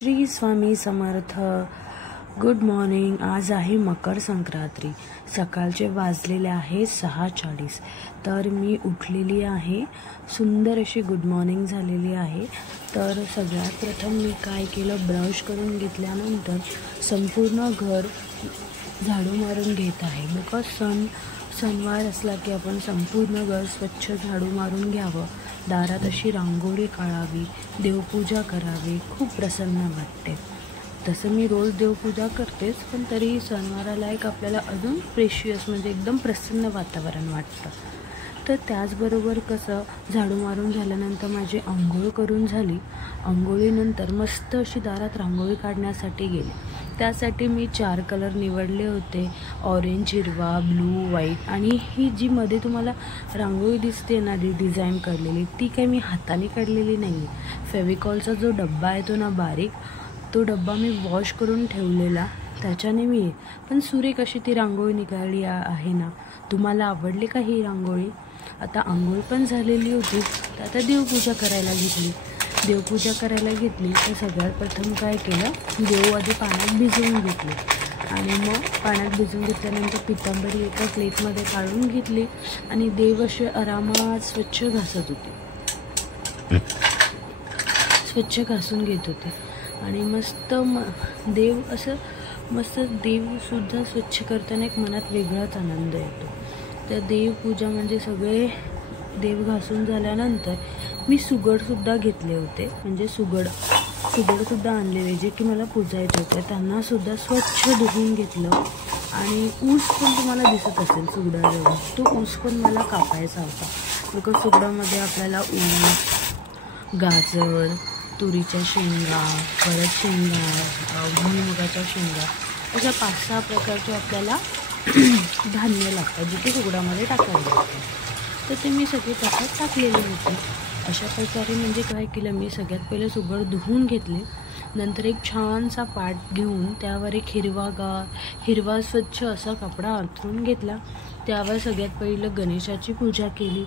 Shri Swami Samarth. Good morning. आज आहे मकर संक्रांती. सकाळचे वाजलेले आहे 6:40. तर मी उठलेली आहे. सुंदर अशी गुड मॉर्निंग झालेली आहे. तर सगळ्यात प्रथम मी काय केलं, ब्रश करून घेतल्यानंतर संपूर्ण घर झाडू मारून घेत आहे. बिकॉज सणवार असला की आपण संपूर्ण घर स्वच्छ झाडू मारून घ्यावं. दारात अशी रांगोळी काढावी, देवपूजा करावी, खूप प्रसन्न वाटते. तसं मी रोज देवपूजा करतेच, पण तरीही सणवाराला एक आपल्याला अजून प्रेशियस म्हणजे एकदम प्रसन्न वातावरण वाटतं. तर त्याचबरोबर कसं झाडू मारून झाल्यानंतर माझी आंघोळ करून झाली. आंघोळीनंतर मस्त अशी दारात रांगोळी काढण्यासाठी गेले. त्यासाठी मी 4 कलर निवडले होते, ऑरेंज, हिरवा, ब्लू, व्हाईट. आणि ही जी मध्ये तुम्हाला रांगोळी दिसते ना, जी डिझाईन काढलेली, ती काही मी हाताने काढलेली नाही. फेविकॉलचा जो डब्बा आहे तो ना बारीक, तो डब्बा मी वॉश करून ठेवलेला, त्याच्याने मी पण सुरेख अशी ती रांगोळी निघाली आहे ना. तुम्हाला आवडली का ही रांगोळी? आता आंघोळ पण झालेली होती, तर आता देवपूजा करायला घेतली. तर सगळ्यात प्रथम काय केलं, देव आधी पाण्यात भिजवून घेतले. आणि मग पाण्यात भिजवून घेतल्यानंतर पितांबरी एका प्लेटमध्ये काढून घेतली आणि देव असे आरामात स्वच्छ घासून घेत होते. आणि मस्त देव असं मस्त देवसुद्धा स्वच्छ करताना एक मनात वेगळाच आनंद येतो. तर देवपूजा म्हणजे सगळे देव घासून झाल्यानंतर मी सुगडसुद्धा घेतले होते. म्हणजे सुगडसुद्धा आणलेले, जे की मला पुजायचे होते. त्यांनासुद्धा स्वच्छ धुवून घेतलं. आणि ऊस पण तुम्हाला दिसत असेल सुगडाजवळ, तो ऊस पण मला कापायचा होता. बिकॉज सुगडामध्ये आपल्याला ऊस, गाजर, तुरीच्या शेंगा, परत शेंगा, भुईमुगाच्या शेंगा, अशा 5-6 प्रकारचे आपल्याला धान्य लागतात, जे की सुगडामध्ये टाकायला लागतात. तर ते मी सगळे त्याच्यात टाकलेले होते. अशा प्रकारे म्हणजे काय केलं, मी सगळ्यात पहिले सुगड धुवून घेतले. नंतर एक छानसा पाट घेऊन त्यावर एक हिरवा स्वच्छ असा कपडा अंथरून घेतला. त्यावर सगळ्यात पहिलं गणेशाची पूजा केली.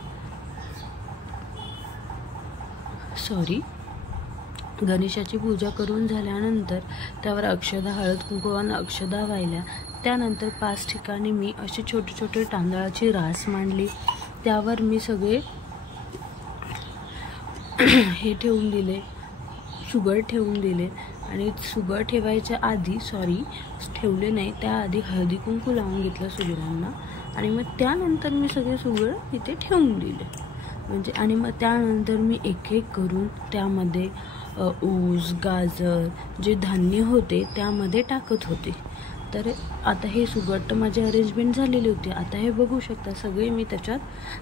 गणेशाची पूजा करून झाल्यानंतर त्यावर अक्षदा, हळद कुंकवानं अक्षदा वाहिल्या. त्यानंतर 5 ठिकाणी मी अशी छोटे तांदळाची रास मांडली. त्यावर मी सगळे हे ठेवून दिले, सुगड ठेवून दिले. आणि सुगड ठेवायच्या आधी ठेवले नाही, त्याआधी हळदी कुंकू लावून घेतलं सुगडांना. आणि मग त्यानंतर मी सगळे सुगड तिथे ठेवून दिले. म्हणजे आणि मग त्यानंतर मी एक करून त्यामध्ये ऊस, गाजर, जे धान्य होते त्यामध्ये टाकत होते. तर आता हे सुगड तर माझी अरेंजमेंट झालेली होती. आता हे बघू शकता, सगळे मी त्याच्यात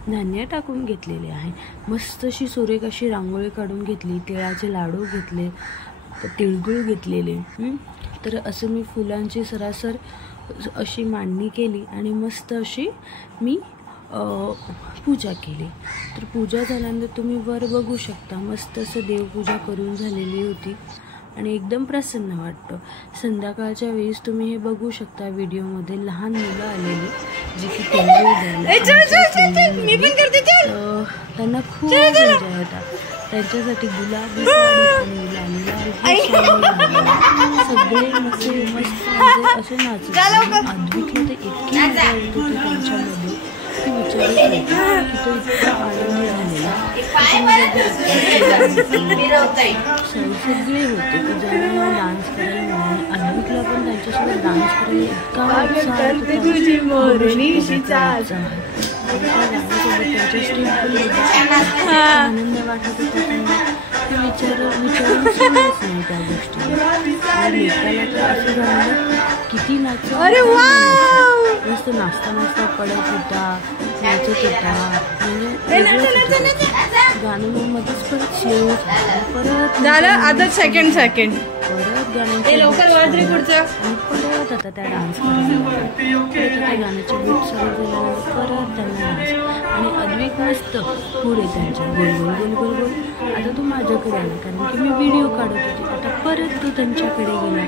धान्य टाकून घेतलेले आहे. मस्त अशी सुरेख अशी रांगोळी काढून घेतली. तिळाचे लाडू घेतले, तिळगुळ घेतलेले. तर असं मी फुलांची सरासर अशी मांडणी केली आणि मस्त अशी मी पूजा केली. तर पूजा झाल्यानंतर तुम्ही वर बघू शकता, मस्त असं देवपूजा करून झालेली होती आणि एकदम प्रसन्न वाटतं. संध्याकाळच्या वेळेस तुम्ही हे बघू शकता व्हिडिओमध्ये, लहान मुलं आलेली, जी की त्यांना खूप एन्जॉय होता. त्यांच्यासाठी गुलाबी साडी आणि सगळे मस्त म्हणजे असे नाचत. अद्विकला तर इतकी मजा येत होती त्यांच्यामध्ये की विचारच नाही, की तो इतका आनंद झालेला. सगळे होते की ज्यांना डान्स करायला मिळाले. अद्विकला पण त्यांच्यासोबत डान्स करायला इतका उत्साह आनंद वाटत होता. विचारूनच नाही त्या गोष्टी. लेकाला तर असं झालं, किती मस्त नाचता पडत होता, नाचत होता. म्हणजे गाण्यामध्येच परत शेव, परत गाण्याचे परत आता त्या डान्स करायला, त्या गाण्याचे बीट चालू झाल्यानंतर परत त्यांना डान्स. आणि अद्विक मस्त पुढे त्यांच्या गोल. आता तो माझ्याकडे आला, कारण की मी व्हिडिओ काढत होते. आता परत तो त्यांच्याकडे गेला.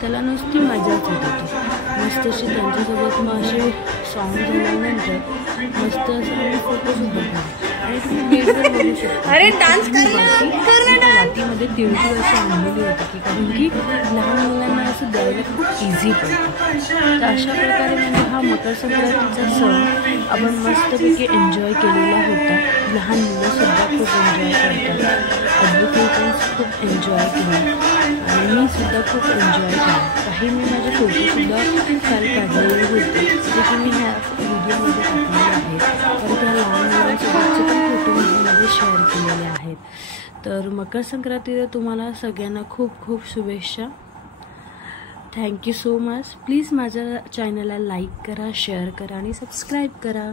त्याला नुसती मजाच येत होती. मस्त अशी त्यांच्यासोबत मग असे सॉन्ग झाल्यानंतर मस्त असं आम्ही फोटोसुद्धा काढले. आणि तुम्ही बेडवर बघू शकता. अरे डान्स वाटीमध्ये तिळगुळ अशी आणलेली होती की कारण की लहान मुलांना असं द्यायला खूप इझी पडतं. तर अशा प्रकारे म्हणजे हा मकर संक्रांतीचा सण आपण मस्तपैकी एन्जॉय केलेला होता. लहान मुलंसुद्धा खूप एन्जॉय करतात. अद्भुत पण खूप एन्जॉय केला आणि मी सुद्धा खूप एन्जॉय केला. काही मी माझे फोटोसुद्धा काल काढलेले होते जे की मी ह्या व्हिडिओमध्ये टाकलेले आहेत. तर त्या लहान मुलांसोबतचे पण फोटो मध्ये शेअर केलेले आहेत. तर मकर संक्रांतीला तुम्हाला सगळ्यांना खूप खूप शुभेच्छा. Thank you so much. प्लीज माझ्या चॅनलला लाईक करा, शेअर करा आणि सबस्क्राईब करा.